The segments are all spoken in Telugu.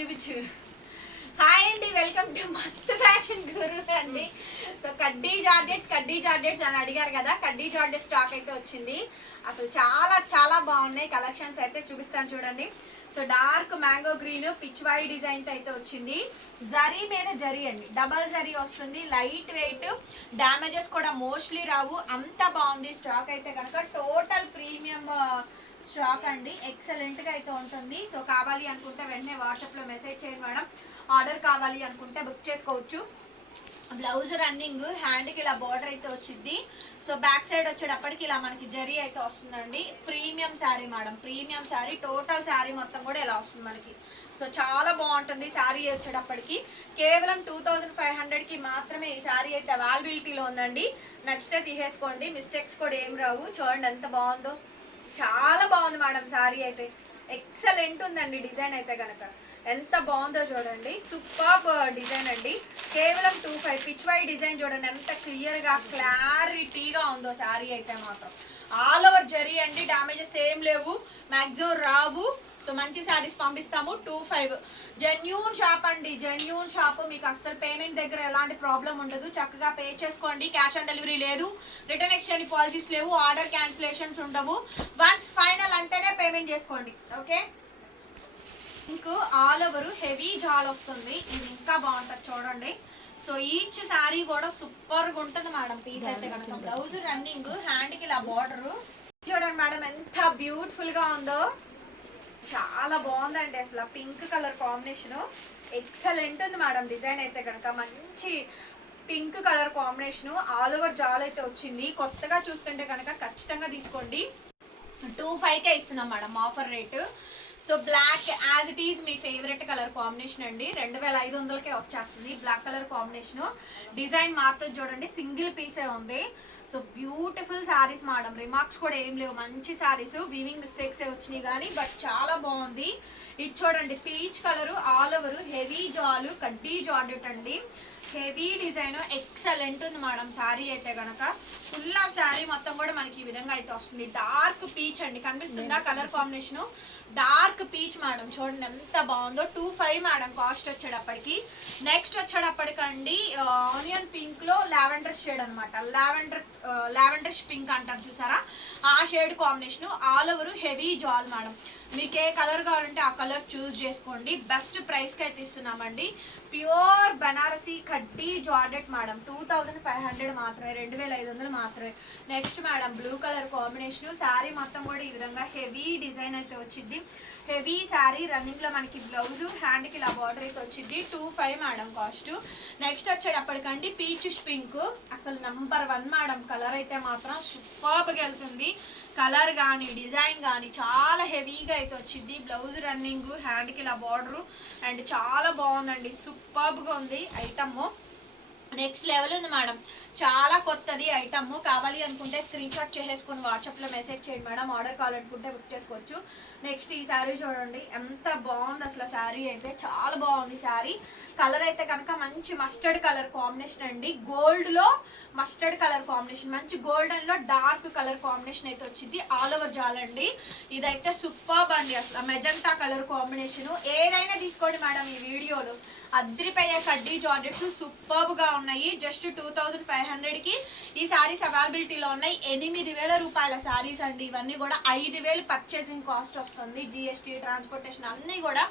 చూపించు. హాయ్ అండి welcome to Mast fashion guru అండి. సో కడ్డీ జార్జెట్స్ కడ్డీ జార్జెట్స్ అని అడిగారు కదా కడ్డీ జార్జెట్ స్టాక్ అయితే వచ్చింది. అసలు చాలా చాలా బాగున్నాయి కలెక్షన్స్ అయితే చూపిస్తాను చూడండి. So dark mango green Pichwai design అయితే వచ్చింది. జరీ మీద జరీ అండి డబల్ జరీ వస్తుంది లైట్ వెయిట్. డ్యామేజెస్ కూడా మోస్ట్లీ రావు అంత బాగుంది స్టాక్ అయితే కనుక. టోటల్ ప్రీమియం స్టాక్ అండి. ఎక్సలెంట్గా అయితే ఉంటుంది. సో కావాలి అనుకుంటే వెంటనే వాట్సాప్లో మెసేజ్ చేయండి మేడం. ఆర్డర్ కావాలి అనుకుంటే బుక్ చేసుకోవచ్చు. బ్లౌజ్ రన్నింగ్ హ్యాండ్కి ఇలా బార్డర్ అయితే వచ్చింది. సో బ్యాక్ సైడ్ వచ్చేటప్పటికి ఇలా మనకి జరీ అయితే వస్తుందండి. Premium sari madam. Premium sari total sari మొత్తం కూడా ఇలా వస్తుంది మనకి. సో చాలా బాగుంటుంది శారీ వచ్చేటప్పటికి. కేవలం టూ థౌజండ్ ఫైవ్ హండ్రెడ్కి మాత్రమే ఈ శారీ అయితే అవైలబిలిటీలో ఉందండి. నచ్చితే తీసేసుకోండి. మిస్టేక్స్ కూడా ఏం రావు. చూడండి ఎంత బాగుందో. చాలా బాగుంది మేడం శారీ అయితే. ఎక్సలెంట్ ఉందండి డిజైన్ అయితే కనుక ఎంత బాగుందో చూడండి. సూపర్ డిజైన్ అండి. కేవలం two five Pichwai design చూడండి. ఎంత క్లియర్గా క్లారిటీగా ఉందో శారీ అయితే మాత్రం. ఆల్ ఓవర్ జరీ అండి. డ్యామేజెస్ ఏం లేవు. మ్యాక్సిమం రావు. సో మంచి శారీస్ పంపిస్తాము. టూ ఫైవ్ జెన్యూన్ షాప్ అండి. జెన్యూన్ షాప్ మీకు అస్సలు పేమెంట్ దగ్గర ఎలాంటి ప్రాబ్లం ఉండదు. చక్కగా పే చేసుకోండి. క్యాష్ ఆన్ డెలివరీ లేదు. రిటర్న్ ఎక్స్చేంజ్ పాలసీస్ లేవు. ఆర్డర్ క్యాన్సిలేషన్స్ ఉండవు. వన్స్ ఫైనల్ అంటేనే పేమెంట్ చేసుకోండి. ఓకే మీకు ఆల్ ఓవర్ హెవీ జాల్ వస్తుంది. ఇది ఇంకా బాగుంటుంది చూడండి. సో ఈచ్ శారీ కూడా సూపర్గా ఉంటుంది మేడం పీస్ అయితే కనుక. బ్లౌజ్ రన్నింగ్ హ్యాండ్కి ఇలా బార్డర్ చూడండి మేడం ఎంత బ్యూటిఫుల్గా ఉందో. చాలా బాగుందండి అసలు పింక్ కలర్ కాంబినేషన్. ఎక్సలెంట్ ఉంది మేడం డిజైన్ అయితే కనుక మంచి pink colour combination. All over జాల్ అయితే వచ్చింది. కొత్తగా చూస్తుంటే కనుక ఖచ్చితంగా తీసుకోండి. టూ ఫైవ్కే ఇస్తున్నాం madam offer rate. So black as it is me favourite colour combination అండి. రెండు వేల ఐదు వందలకే వచ్చేస్తుంది. Black colour combination. డిజైన్ మారుతుంది చూడండి. సింగిల్ పీసే ఉంది. So beautiful saris madam. Remarks కూడా ఏం లేవు. మంచి శారీస్ వీవింగ్ మిస్టేక్స్ వచ్చినాయి కానీ బట్ చాలా బాగుంది. ఇది చూడండి. Peach colour all over heavy జాలు కడ్డీ జాడెట్ అండి. హెవీ డిజైన్ ఎక్సలెంట్ ఉంది మేడం. శారీ అయితే గనక. ఫుల్ ఆఫ్ శారీ మొత్తం కూడా మనకి ఈ విధంగా అయితే వస్తుంది. డార్క్ పీచ్ అండి. కనిపిస్తుందా colour combination dark peach madam. చూడండి ఎంత బాగుందో. టూ ఫైవ్ మేడం కాస్ట్ వచ్చేటప్పటికి. నెక్స్ట్ వచ్చేటప్పటికండి ఆనియన్ పింక్లో లావెండర్ షేడ్ అనమాట లావెండర్ లావెండర్ పింక్ అంటారు చూసారా? ఆ shade combination all over heavy జాల్ మేడం. మీకు ఏ కలర్ కావాలంటే ఆ కలర్ చూస్ చేసుకోండి. బెస్ట్ ప్రైస్కి అయితే ఇస్తున్నామండి. ప్యూర్ బనారసి కడ్డీ georgette madam. Two thousand five hundred మాత్రమే రెండు వేల ఐదు వందలు మాత్రమే. Next madam blue colour combination sari మొత్తం కూడా ఈ విధంగా హెవీ డిజైన్ అయితే వచ్చింది. హెవీ శారీ రన్నింగ్లో మనకి బ్లౌజ్ హ్యాండ్కి ఇలా బార్డర్ అయితే వచ్చింది. Two five madam cost next వచ్చేటప్పటికండి peach pink అసలు నెంబర్ వన్ మేడం. కలర్ అయితే మాత్రం సూపర్గా వెళ్తుంది. కలర్ కానీ డిజైన్ కానీ చాలా హెవీగా అయితే వచ్చింది. బ్లౌజ్ రన్నింగ్ హ్యాండ్కి ఇలా బార్డర్. అండ్ చాలా బాగుందండి. సూపర్గా ఉంది ఐటమ్. నెక్స్ట్ లెవెల్ ఉంది మేడం చాలా కొత్తది ఐటమ్ కావాలి అనుకుంటే స్క్రీన్ షాట్ చేసేసుకుని వాట్సాప్లో మెసేజ్ చేయండి మేడం ఆర్డర్ కావాలనుకుంటే బుక్ చేసుకోవచ్చు. నెక్స్ట్ ఈ శారీ చూడండి. ఎంత బాగుంది అసలు శారీ అయితే. చాలా బాగుంది శారీ కలర్ అయితే కనుక మంచి మస్టర్డ్ కలర్ కాంబినేషన్ అండి. గోల్డ్లో మస్టర్డ్ కలర్ కాంబినేషన్ మంచి గోల్డెన్లో డార్క్ కలర్ కాంబినేషన్ అయితే వచ్చింది. ఆల్ ఓవర్ జాలండి ఇదైతే సూపర్బ్ అండి అసలు. మెజంతా కలర్ కాంబినేషన్ ఏదైనా తీసుకోండి మేడం ఈ వీడియోలో అద్రిపోయే కడ్డీ జార్జెట్స్ సూపర్బ్గా ఉన్నాయి. జస్ట్ టూ థౌజండ్ ఫైవ్ హండ్రెడ్కి ఈ శారీస్ అవైలబిలిటీలో ఉన్నాయి. ఎనిమిది వేల రూపాయల శారీస్ అండి. ఇవన్నీ కూడా ఐదు వేలు పర్చేసింగ్ కాస్ట్ వస్తుంది. జిఎస్టీ ట్రాన్స్పోర్టేషన్ అన్నీ కూడా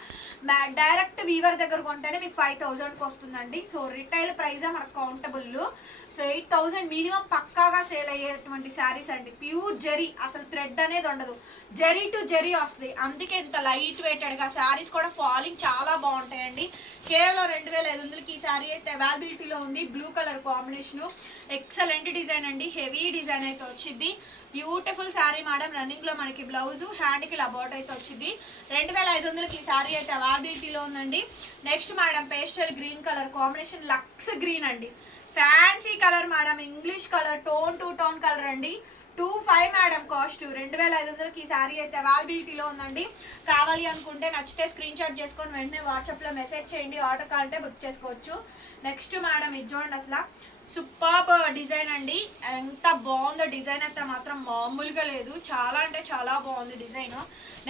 డైరెక్ట్ వీవర్ దగ్గర కొంటేనే మీకు ఫైవ్ థౌజండ్కి వస్తుందండి. సో రిటైల్ ప్రైజే మనకు countable so eight thousand minimum పక్కాగా సేల్ అయ్యేటువంటి శారీస్ అండి. ప్యూర్ జరీ అసలు థ్రెడ్ అనేది ఉండదు. జరీ టు జరీ వస్తుంది అందుకే ఇంత లైట్ వెయిటెడ్గా శారీస్ కూడా ఫాలింగ్ చాలా బాగుంటాయండి. కేవలం రెండు వేల ఐదు వందలకి ఈ శారీ అయితే అవైలబిలిటీలో ఉంది. Blue colour combination excellent design అండి. హెవీ డిజైన్ అయితే వచ్చింది. బ్యూటిఫుల్ శారీ మేడం రన్నింగ్లో మనకి బ్లౌజు హ్యాండ్కి ఇలా బోట్ అయితే వచ్చింది. రెండు వేల ఐదు వందలకి ఈ శారీ అయితే అవైలబిలిటీలో ఉందండి. Next madam pastel green colour combination lux green అండి. Fancy colour madam English colour tone to tone colour అండి. టూ ఫైవ్ మేడం కాస్ట్ రెండు వేల ఐదు వందలకి ఈ శారీ అయితే అవైలబిలిటీలో ఉందండి. కావాలి అనుకుంటే నచ్చితే స్క్రీన్ షాట్ చేసుకొని వెంటనే వాట్సాప్లో మెసేజ్ చేయండి. ఆర్డర్ కావాలంటే బుక్ చేసుకోవచ్చు. నెక్స్ట్ మేడం ఇది చూడండి అసలు. సూపర్ డిజైన్ అండి. ఎంత బాగుందో డిజైన్ అయితే మాత్రం మామూలుగా లేదు. చాలా అంటే చాలా బాగుంది design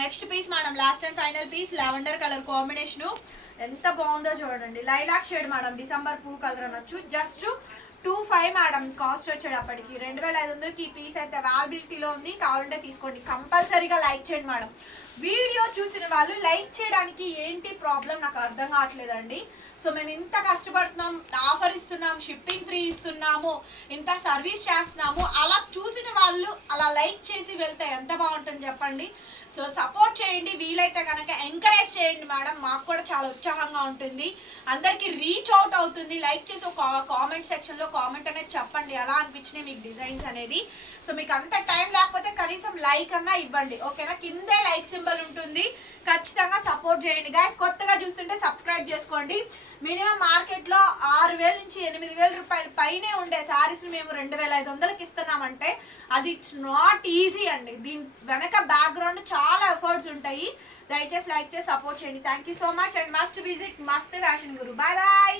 next piece madam last and final piece lavender colour combination ఎంత బాగుందో చూడండి. లైలాక్ షేడ్ మేడం డిసెంబర్ పూ కలర్ అనొచ్చు. Just two five madam cost వచ్చేటప్పటికి రెండు వేల ఐదు వందలకి ఈ పీస్ అయితే అవైలబిలిటీలో ఉంది. కావాలంటే తీసుకోండి. కంపల్సరీగా లైక్ చేయండి మేడం. వీడియో చూసిన వాళ్ళు లైక్ చేయడానికి ఏంటి ప్రాబ్లం నాకు అర్థం కావట్లేదండి. సో మేము ఇంత కష్టపడుతున్నాం. ఆఫర్ ఇస్తున్నాం. షిప్పింగ్ ఫ్రీ ఇస్తున్నాము ఇంత సర్వీస్ చేస్తున్నాము. అలా చూసిన వాళ్ళు అలా లైక్ చేసి వెళ్తే ఎంత బాగుంటుంది చెప్పండి. సో సపోర్ట్ చేయండి వీలైతే కనుక ఎంకరేజ్ చేయండి మేడం. మాకు కూడా చాలా ఉత్సాహంగా ఉంటుంది. అందరికీ రీచ్ అవుట్ అవుతుంది. లైక్ చేసి ఒక కామెంట్ సెక్షన్లో కామెంట్ అనేది చెప్పండి. ఎలా అనిపించినాయి మీకు డిజైన్స్ అనేది. సో మీకు అంత టైం లేకపోతే కనీసం లైక్ అన్నా ఇవ్వండి. ఓకేనా కిందే లైక్ సింబల్ ఉంటుంది. ఖచ్చితంగా సపోర్ట్ చేయండి. గాయస్ కొత్తగా చూస్తుంటే సబ్స్క్రైబ్ చేసుకోండి. మినిమం మార్కెట్లో ఆరు వేల నుంచి ఎనిమిది వేల రూపాయల పైనే ఉండే శారీస్ మేము రెండు వేల ఐదు వందలకి ఇస్తున్నామంటే అది ఇట్స్ నాట్ ఈజీ అండి. దీని వెనక బ్యాక్గ్రౌండ్ చాలా ఎఫర్ట్స్ ఉంటాయి. దయచేసి లైక్ చేసి సపోర్ట్ చేయండి. Thank you so much and must visit Mast fashion guru bye bye